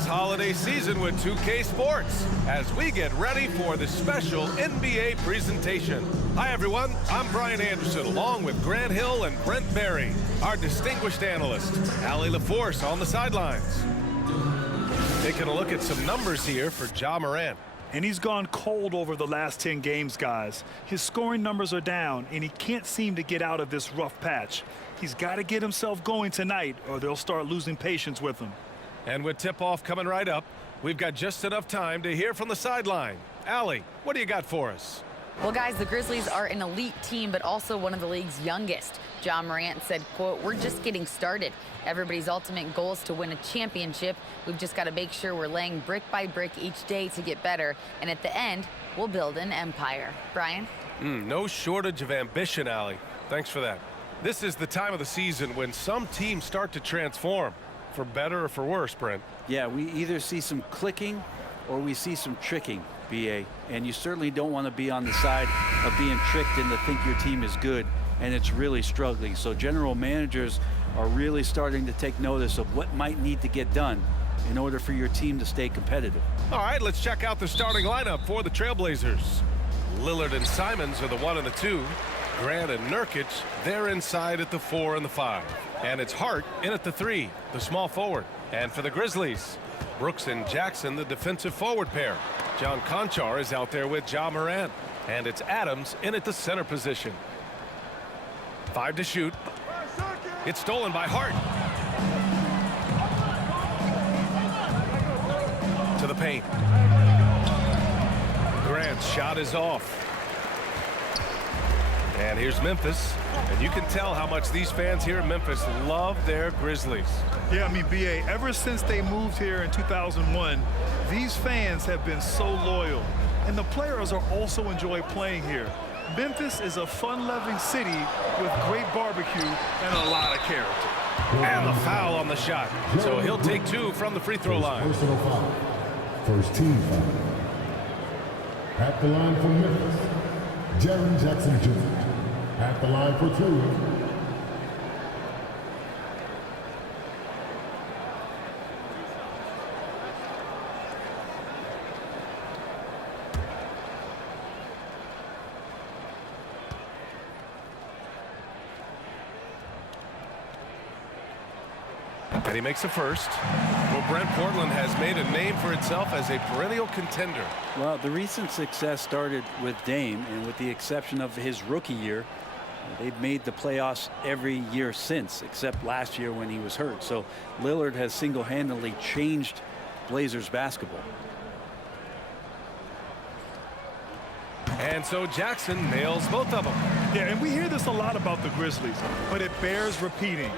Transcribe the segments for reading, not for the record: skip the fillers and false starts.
this holiday season with 2K Sports as we get ready for the special NBA presentation. Hi, everyone. I'm Brian Anderson, along with Grant Hill and Brent Berry, our distinguished analyst, Allie LaForce on the sidelines. Taking a look at some numbers here for Ja Morant. And he's gone cold over the last 10 games, guys. His scoring numbers are down, and he can't seem to get out of this rough patch. He's got to get himself going tonight, or they'll start losing patience with him. And with tip-off coming right up, we've got just enough time to hear from the sideline. Allie, what do you got for us? Well, guys, the Grizzlies are an elite team, but also one of the league's youngest. Ja Morant said, quote, "We're just getting started. Everybody's ultimate goal is to win a championship. We've just got to make sure we're laying brick by brick each day to get better. And at the end, we'll build an empire." Brian? No shortage of ambition, Allie. Thanks for that. This is the time of the season when some teams start to transform, for better or for worse, Brent. Yeah, we either see some clicking or we see some tricking, BA. And you certainly don't want to be on the side of being tricked into think your team is good and it's really struggling. So general managers are really starting to take notice of what might need to get done in order for your team to stay competitive. All right, let's check out the starting lineup for the Trailblazers. Lillard and Simons are the 1 and the 2. Grant and Nurkic, they're inside at the 4 and the 5. And it's Hart in at the 3, the small forward. And for the Grizzlies, Brooks and Jackson, the defensive forward pair. John Conchar is out there with Ja Morant. And it's Adams in at the center position. 5 to shoot. It's stolen by Hart. To the paint. Grant's shot is off. And here's Memphis. And you can tell how much these fans here in Memphis love their Grizzlies. Yeah, I mean, BA, ever since they moved here in 2001, these fans have been so loyal. And the players are also enjoy playing here. Memphis is a fun-loving city with great barbecue and a lot of character. And the foul on the shot. So he'll take 2 from the free throw line. Personal foul. First team foul. At the line for Memphis, Jaren Jackson Jr. At the line for 2. And he makes the first. Well, Brent, Portland has made a name for itself as a perennial contender. Well, the recent success started with Dame, and with the exception of his rookie year, they've made the playoffs every year since, except last year when he was hurt. So Lillard has single-handedly changed Blazers basketball. And so Jackson nails both of them. Yeah, and we hear this a lot about the Grizzlies, but it bears repeating.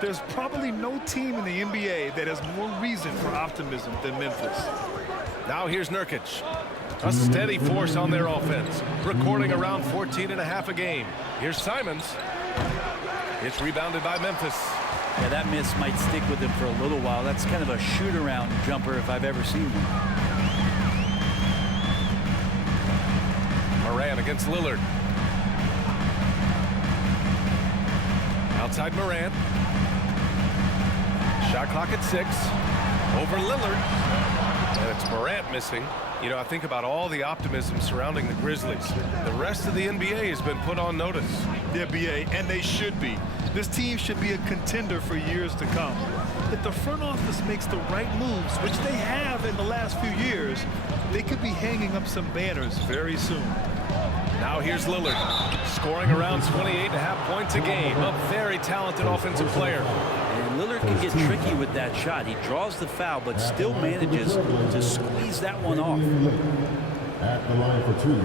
There's probably no team in the NBA that has more reason for optimism than Memphis. Now here's Nurkic. A steady force on their offense, recording around 14.5 a game. Here's Simons. It's rebounded by Memphis. Yeah, that miss might stick with him for a little while. That's kind of a shoot-around jumper if I've ever seen one. Morant against Lillard. Outside Morant. Shot clock at 6. Over Lillard. And it's Morant missing. You know, I think about all the optimism surrounding the Grizzlies. The rest of the NBA has been put on notice. Yeah, BA, and they should be. This team should be a contender for years to come. If the front office makes the right moves, which they have in the last few years, they could be hanging up some banners very soon. Now here's Lillard, scoring around 28.5 points a game. A very talented offensive player. And Lillard can get tricky with that shot. He draws the foul, but still manages to squeeze that one off. At the line for 2.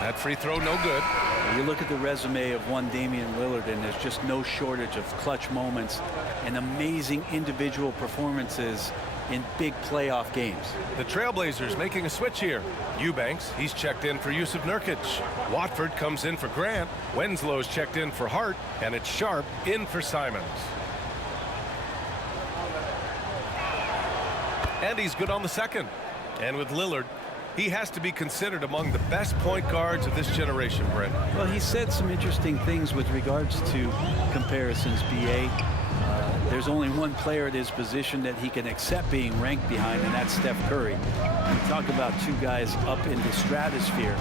That free throw, no good. You look at the resume of one Damian Lillard, and there's just no shortage of clutch moments and amazing individual performances in big playoff games. The Trailblazers making a switch here. Eubanks, he's checked in for Yusuf Nurkic. Watford comes in for Grant. Wenslow's checked in for Hart. And it's Sharp in for Simons. and he's good on the second. And with Lillard, he has to be considered among the best point guards of this generation, Brent. Well, he said some interesting things with regards to comparisons, B.A. There's only one player at his position that he can accept being ranked behind, and that's Steph Curry. You talk about two guys up in the stratosphere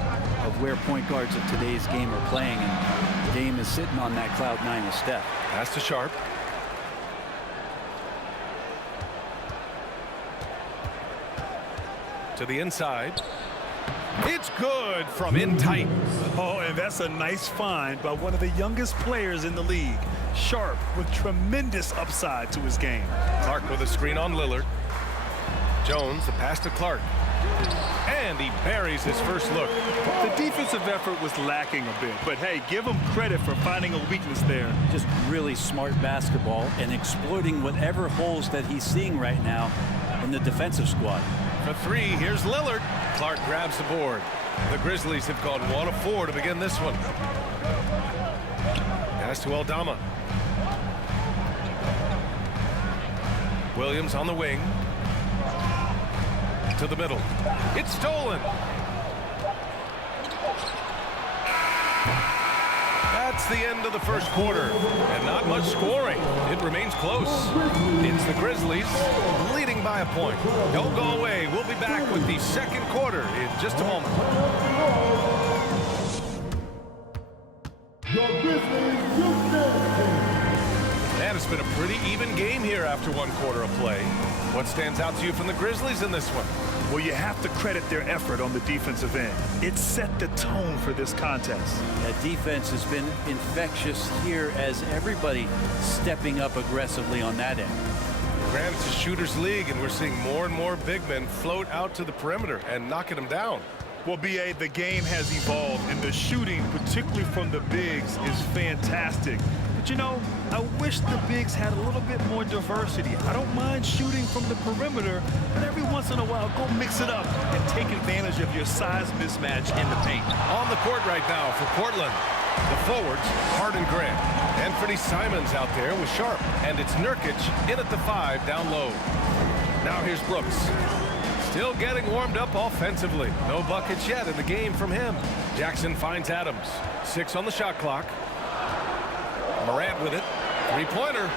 of where point guards of today's game are playing, and Dame is sitting on that cloud nine with Steph. Pass to Sharp. To the inside. It's good from in tight. Oh, and that's a nice find by one of the youngest players in the league. Sharp with tremendous upside to his game. Clark with a screen on Lillard. Jones, the pass to Clark. And he buries his first look. The defensive effort was lacking a bit, but hey, give him credit for finding a weakness there. Just really smart basketball and exploiting whatever holes that he's seeing right now in the defensive squad. For three, here's Lillard. Clark grabs the board. The Grizzlies have gone 1 of 4 to begin this one. Pass to Aldama. Williams on the wing. To the middle. It's stolen. That's the end of the first quarter, and not much scoring. It remains close. It's the Grizzlies leading by a point. Don't go away. We'll be back with the second quarter in just a moment. Your Grizzlies Houston. Man, it's been a pretty even game here after one quarter of play. What stands out to you from the Grizzlies in this one? Well, you have to credit their effort on the defensive end. It set the tone for this contest. That defense has been infectious here as everybody stepping up aggressively on that end. Grant, it's a shooter's league, and we're seeing more and more big men float out to the perimeter and knocking them down. Well, B.A., the game has evolved, and the shooting, particularly from the bigs, is fantastic. But, you know, I wish the bigs had a little bit more diversity. I don't mind shooting from the perimeter, but every once in a while, go mix it up and take advantage of your size mismatch in the paint. On the court right now for Portland, the forwards, Hart and Grant. Anthony Simons out there with Sharp, and it's Nurkic in at the 5 down low. Now here's Brooks. Still getting warmed up offensively. No buckets yet in the game from him. Jackson finds Adams. 6 on the shot clock. Morant with it. Three-pointer.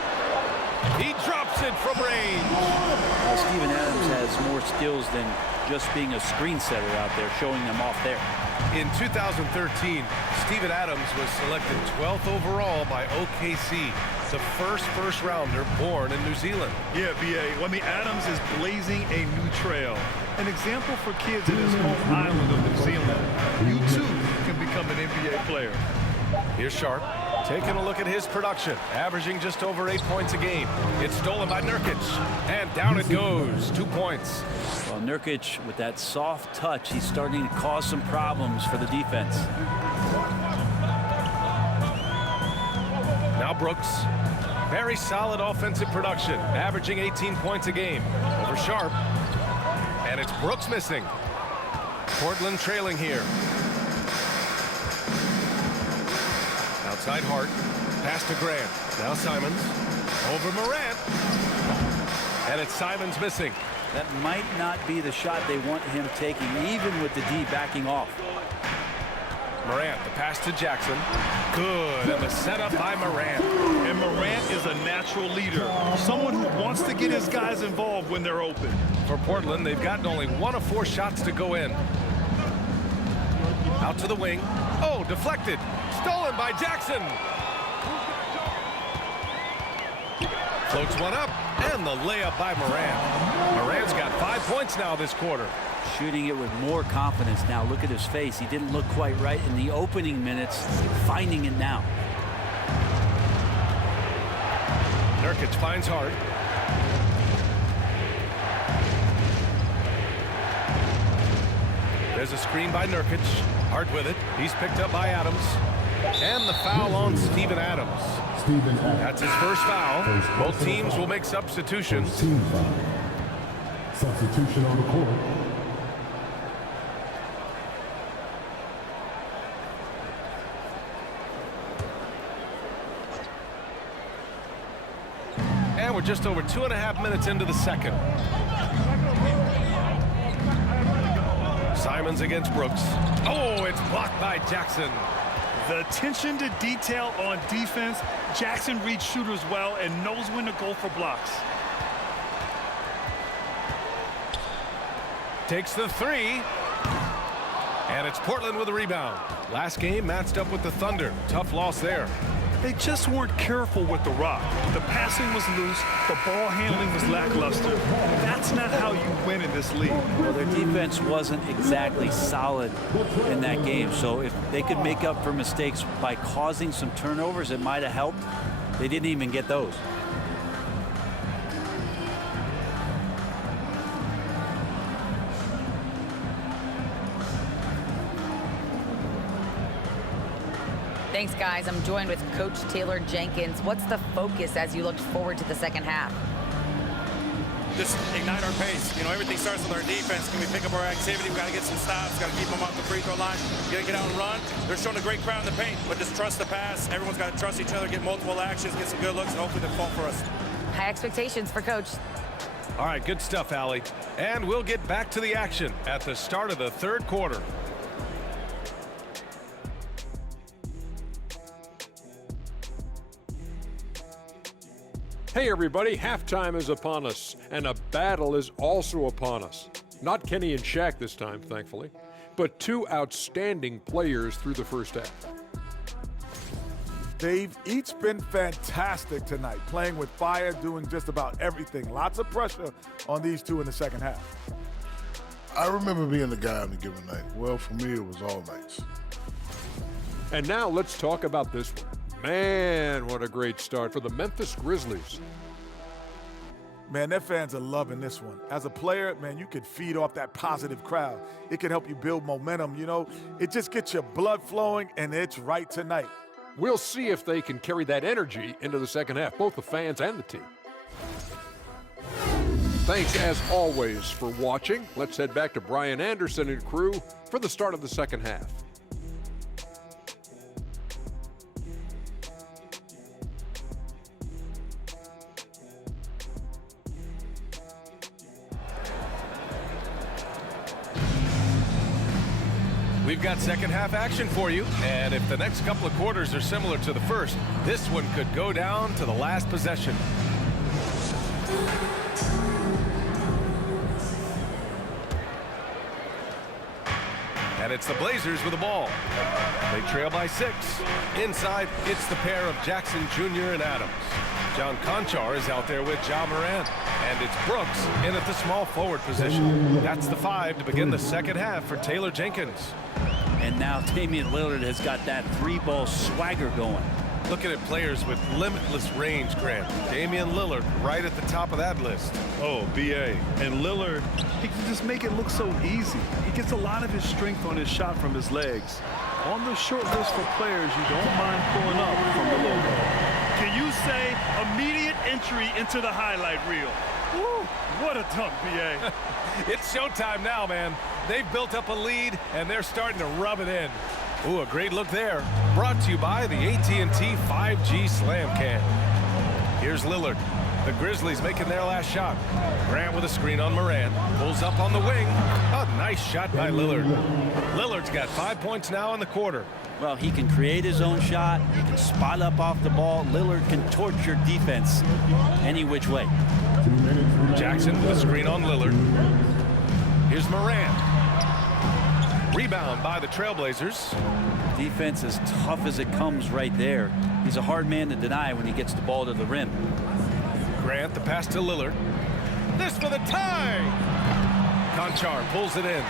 He drops it from range. Well, Steven Adams has more skills than just being a screen setter out there, showing them off there. In 2013, Steven Adams was selected 12th overall by OKC, the first rounder born in New Zealand. Yeah, B.A. I mean, Adams is blazing a new trail. An example for kids in his home island of New Zealand. You, too, can become an NBA player. Here's Sharp. Taking a look at his production, averaging just over 8 points a game. It's stolen by Nurkic, and down it goes. 2 points. Well, Nurkic, with that soft touch, he's starting to cause some problems for the defense. Now Brooks. Very solid offensive production, averaging 18 points a game. Over Sharp. And it's Brooks missing. Portland trailing here. Outside Hart. Pass to Grant. Now Simons. Over Morant. And it's Simons missing. That might not be the shot they want him taking, even with the D backing off. Morant, the pass to Jackson. Good, and the setup by Morant. And Morant is a natural leader, someone who wants to get his guys involved when they're open. For Portland, they've gotten only 1 of 4 shots to go in. Out to the wing. Oh, deflected. Stolen by Jackson. Floats one up, and the layup by Morant. Morant's got 5 points now this quarter. Shooting it with more confidence now. Look at his face. He didn't look quite right in the opening minutes. Finding it now. Nurkic finds Hart. There's a screen by Nurkic. Hart with it. He's picked up by Adams. And the foul on Steven Adams. Steven Adams. That's his first foul. Both teams will make substitutions. Team foul. Substitution on the court. And we're just over 2.5 minutes into the second. Simons against Brooks. Oh, it's blocked by Jackson. The attention to detail on defense. Jackson reads shooters well and knows when to go for blocks. Takes the three. And it's Portland with a rebound. Last game matched up with the Thunder. Tough loss there. They just weren't careful with the rock. The passing was loose. The ball handling was lackluster. That's not how you win in this league. Well, their defense wasn't exactly solid in that game. So if they could make up for mistakes by causing some turnovers, it might have helped. They didn't even get those. Thanks, guys. I'm joined with Coach Taylor Jenkins. What's the focus as you look forward to the second half? Just ignite our pace. You know, everything starts with our defense. Can we pick up our activity? We got to get some stops. Got to keep them off the free throw line. Got to get out and run. They're showing a great crowd in the paint, but just trust the pass. Everyone's got to trust each other, get multiple actions, get some good looks, and hopefully they'll fall for us. High expectations for Coach. All right, good stuff, Allie. And we'll get back to the action at the start of the third quarter. Hey everybody, halftime is upon us, and a battle is also upon us. Not Kenny and Shaq this time, thankfully, but two outstanding players through the first half. They've each been fantastic tonight, playing with fire, doing just about everything. Lots of pressure on these two in the second half. I remember being the guy on a given night. Well, for me, it was all nights. And now let's talk about this one. Man, what a great start for the Memphis Grizzlies. Man, their fans are loving this one. As a player, man, you could feed off that positive crowd. It can help you build momentum, you know. It just gets your blood flowing, and it's right tonight. We'll see if they can carry that energy into the second half, both the fans and the team. Thanks, as always, for watching. Let's head back to Brian Anderson and crew for the start of the second half. We've got second half action for you, and if the next couple of quarters are similar to the first, this one could go down to the last possession. And it's the Blazers with the ball. They trail by 6. Inside, it's the pair of Jackson Jr. and Adams. John Conchar is out there with Ja Morant. And it's Brooks in at the small forward position. That's the 5 to begin the second half for Taylor Jenkins. And now Damian Lillard has got that three-ball swagger going. Looking at players with limitless range, Grant. Damian Lillard right at the top of that list. Oh, B.A. And Lillard, he can just make it look so easy. He gets a lot of his strength on his shot from his legs. On the short list for players you don't mind pulling up from the logo. Can you say immediate entry into the highlight reel? Woo, what a dunk, B.A. It's showtime now, man. They've built up a lead, and they're starting to rub it in. Ooh, a great look there. Brought to you by the AT&T 5G Slam Can. Here's Lillard. The Grizzlies making their last shot. Grant with a screen on Morant. Pulls up on the wing. A nice shot by Lillard. Lillard's got 5 points now in the quarter. Well, he can create his own shot. He can spot up off the ball. Lillard can torch your defense any which way. Jackson with a screen on Lillard. Here's Morant. Rebound by the Trailblazers. Defense as tough as it comes right there. He's a hard man to deny when he gets the ball to the rim. Grant, the pass to Lillard. This for the tie! Conchar pulls it in.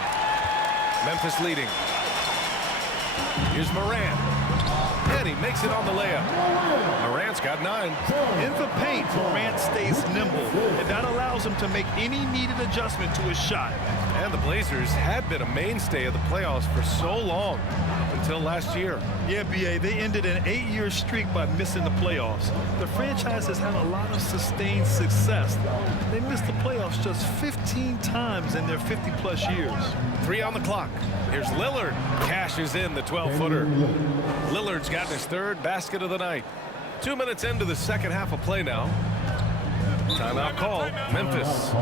Memphis leading. Here's Morant. And he makes it on the layup. Morant's got 9. In the paint, Morant stays nimble, and that allows him to make any needed adjustment to his shot. And the Blazers had been a mainstay of the playoffs for so long, until last year. Yeah, B.A., they ended an 8-year streak by missing the playoffs. The franchise has had a lot of sustained success. They missed the playoffs just 15 times in their 50-plus years. 3 on the clock. Here's Lillard. Cashes in the 12-footer. Lillard's gotten his 3rd basket of the night. 2 minutes into the second half of play now. Timeout call, Memphis.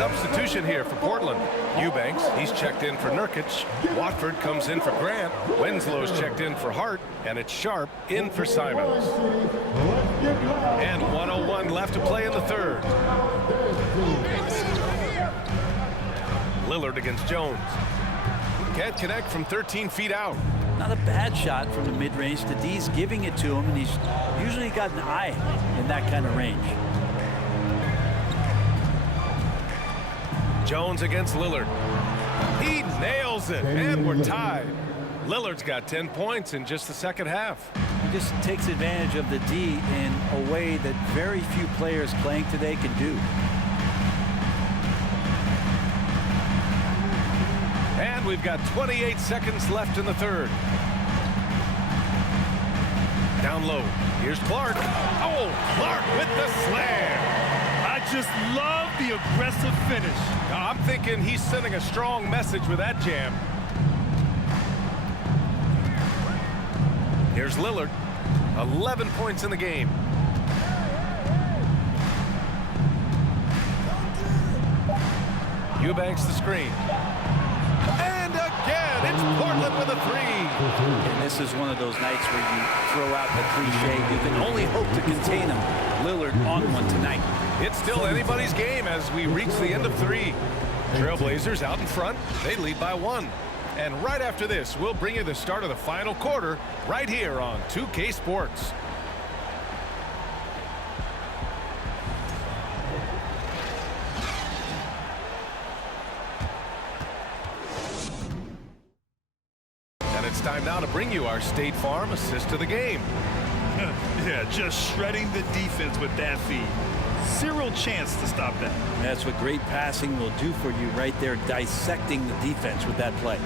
substitution here for Portland. Eubanks, he's checked in for Nurkic. Watford comes in for Grant. Winslow's checked in for Hart. And it's Sharp in for Simons. And 1:01 left to play in the third. Lillard against Jones. Can't connect from 13 feet out. Not a bad shot from the mid-range. The D's giving it to him, and he's usually got an eye in that kind of range. Jones against Lillard. He nails it, and we're tied. Lillard's got 10 points in just the second half. He just takes advantage of the D in a way that very few players playing today can do. And we've got 28 seconds left in the third. Down low. Here's Clark. Oh, Clark with the slam. I just love the aggressive finish. I'm thinking he's sending a strong message with that jam. Here's Lillard. 11 points in the game. Eubanks the screen. And again, it's Portland with a three. And this is one of those nights where you throw out the cliche. You can only hope to contain him. Lillard on one tonight. It's still anybody's game as we reach the end of three. Trailblazers out in front. They lead by 1. And right after this, we'll bring you the start of the final quarter right here on 2K Sports. And it's time now to bring you our State Farm assist of the game. Yeah, just shredding the defense with that feed. Zero chance to stop that. That's what great passing will do for you right there, dissecting the defense with that play.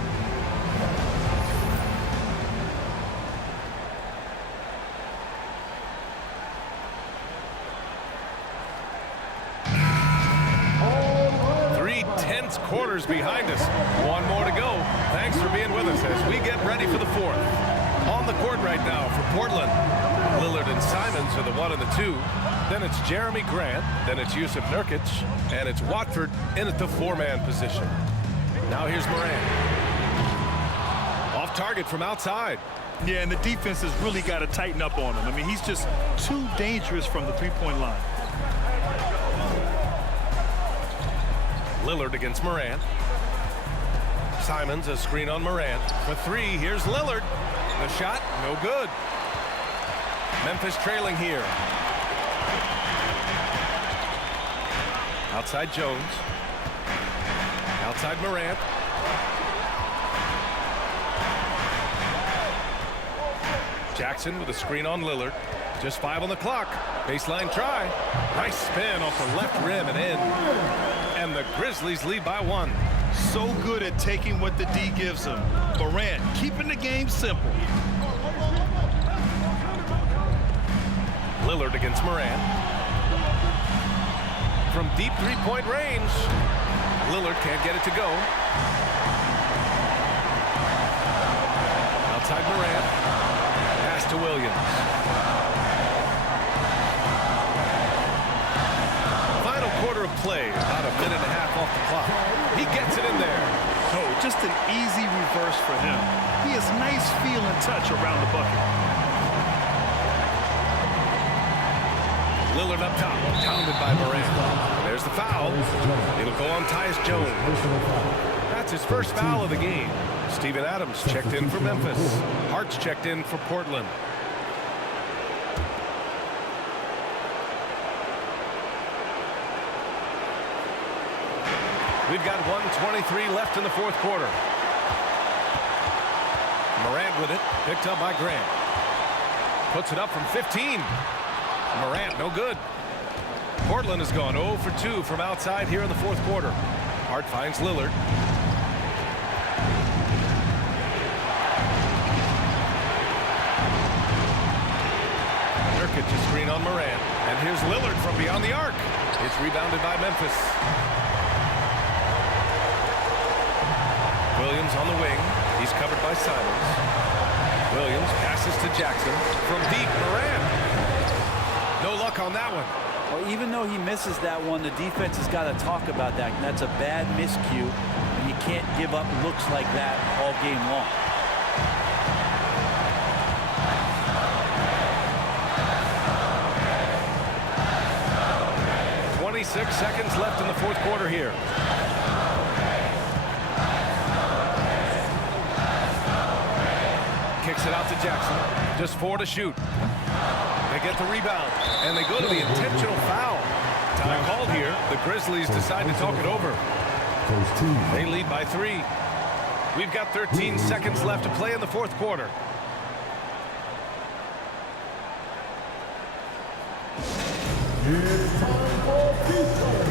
Three-tenths quarters behind us. One more to go. Thanks for being with us as we get ready for the fourth. On the court right now for Portland. Lillard and Simons are the 1 and the 2. Then it's Jeremy Grant. Then it's Yusuf Nurkic. And it's Watford in at the 4-man position. Now here's Morant. Off target from outside. Yeah, and the defense has really got to tighten up on him. I mean, he's just too dangerous from the three-point line. Lillard against Morant. Simons a screen on Morant. For 3, here's Lillard. The shot, no good. Memphis trailing here. Outside Jones. Outside Morant. Jackson with a screen on Lillard. Just 5 on the clock. Baseline try. Nice spin off the left rim and in. And the Grizzlies lead by 1. So good at taking what the D gives him. Morant keeping the game simple. Lillard against Morant. From deep three-point range. Lillard can't get it to go. Outside Morant. Pass to Williams. Final quarter of play. About a minute and a half off the clock. He gets it in there. Oh, just an easy reverse for him. He has nice feel and touch around the bucket. Lillard up top, pounded by Morant. There's the foul. It'll go on Tyus Jones. That's his first foul of the game. Steven Adams checked in for Memphis. Hart's checked in for Portland. We've got 1:23 left in the fourth quarter. Morant with it, picked up by Grant. Puts it up from 15. Morant, no good. Portland has gone 0 for 2 from outside here in the fourth quarter. Hart finds Lillard. Nurkic a screen on Morant. And here's Lillard from beyond the arc. It's rebounded by Memphis. Williams on the wing. He's covered by Simons. Williams passes to Jackson. From deep, Morant. No luck on that one. Well, even though he misses that one, the defense has got to talk about that. And that's a bad miscue, and you can't give up looks like that all game long. Six seconds left in the fourth quarter here. Kicks it out to Jackson. Just 4 to shoot. They get the rebound, and they go to the intentional foul. Time called here. The Grizzlies decide to talk it over. They lead by 3. We've got 13 seconds left to play in the fourth quarter. It's time for P-Play.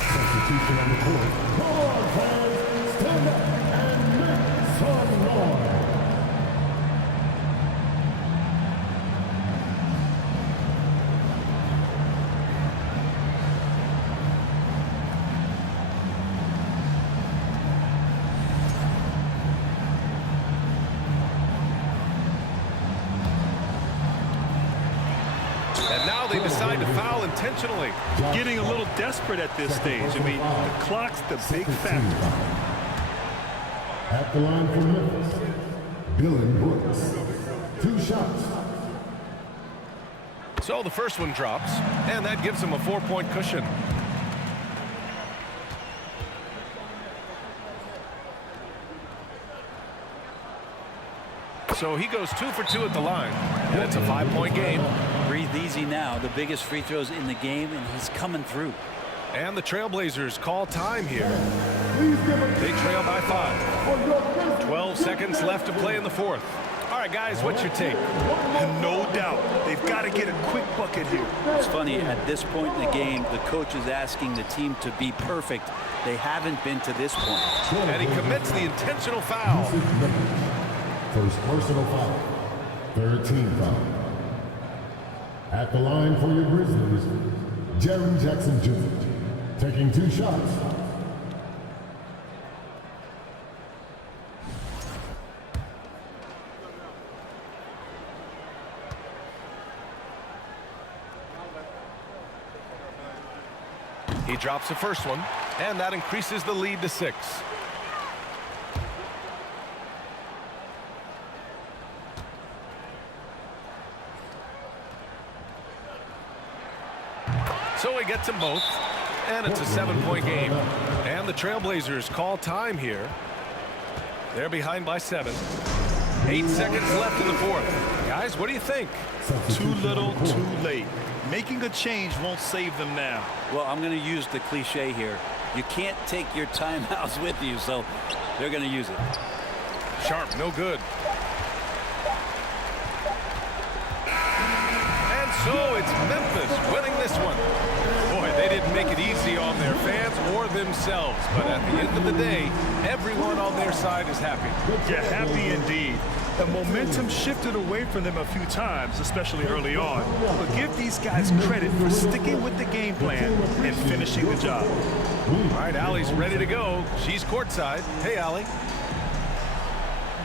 Substitution on the court. Come on, fans, stand up and make some noise. And now they decide to foul intentionally. Getting a little desperate at this stage. I mean, the clock's the big factor. At the line for Memphis, Dylan Brooks. 2 shots. So the first one drops, and that gives him a 4-point cushion. So he goes 2 for 2 at the line, and it's a 5-point game. Breathe easy now. The biggest free throws in the game, and he's coming through. And the Trailblazers call time here. They trail by 5. 12 seconds left to play in the fourth. All right, guys, what's your take? No doubt. They've got to get a quick bucket here. It's funny, at this point in the game, the coach is asking the team to be perfect. They haven't been to this point. And he commits the intentional foul. First personal foul. 3rd team foul. At the line for your Grizzlies, Jaren Jackson Jr. taking 2 shots. He drops the first one, and that increases the lead to 6. So he gets them both, and it's a 7-point game. And the Trailblazers call time here. They're behind by 7. 8 seconds left in the fourth. Guys, what do you think? Too little, too late. Making a change won't save them now. Well, I'm going to use the cliche here. You can't take your timeouts with you, so they're going to use it. Sharp, no good. And so it's Memphis winning this one. Boy, they didn't make it easy on their fans or themselves. But at the end of the day, everyone on their side is happy. Yeah, happy indeed. The momentum shifted away from them a few times, especially early on. But give these guys credit for sticking with the game plan and finishing the job. All right, Allie's ready to go. She's courtside. Hey, Allie.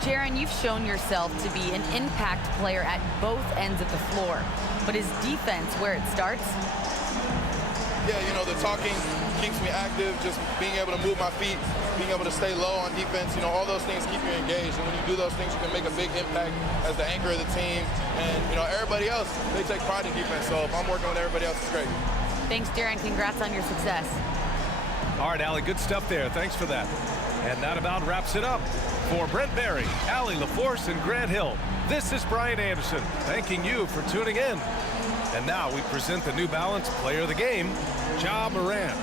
Jaren, you've shown yourself to be an impact player at both ends of the floor. But is defense where it starts? Yeah, you know, the talking keeps me active, just being able to move my feet, being able to stay low on defense, you know, all those things keep you engaged. And when you do those things, you can make a big impact as the anchor of the team. And, you know, everybody else, they take pride in defense. So if I'm working with everybody else, it's great. Thanks, Darren. Congrats on your success. All right, Allie, good stuff there. Thanks for that. And that about wraps it up. For Brent Barry, Allie LaForce, and Grant Hill, this is Brian Anderson thanking you for tuning in. And now we present the New Balance Player of the Game, Ja Morant.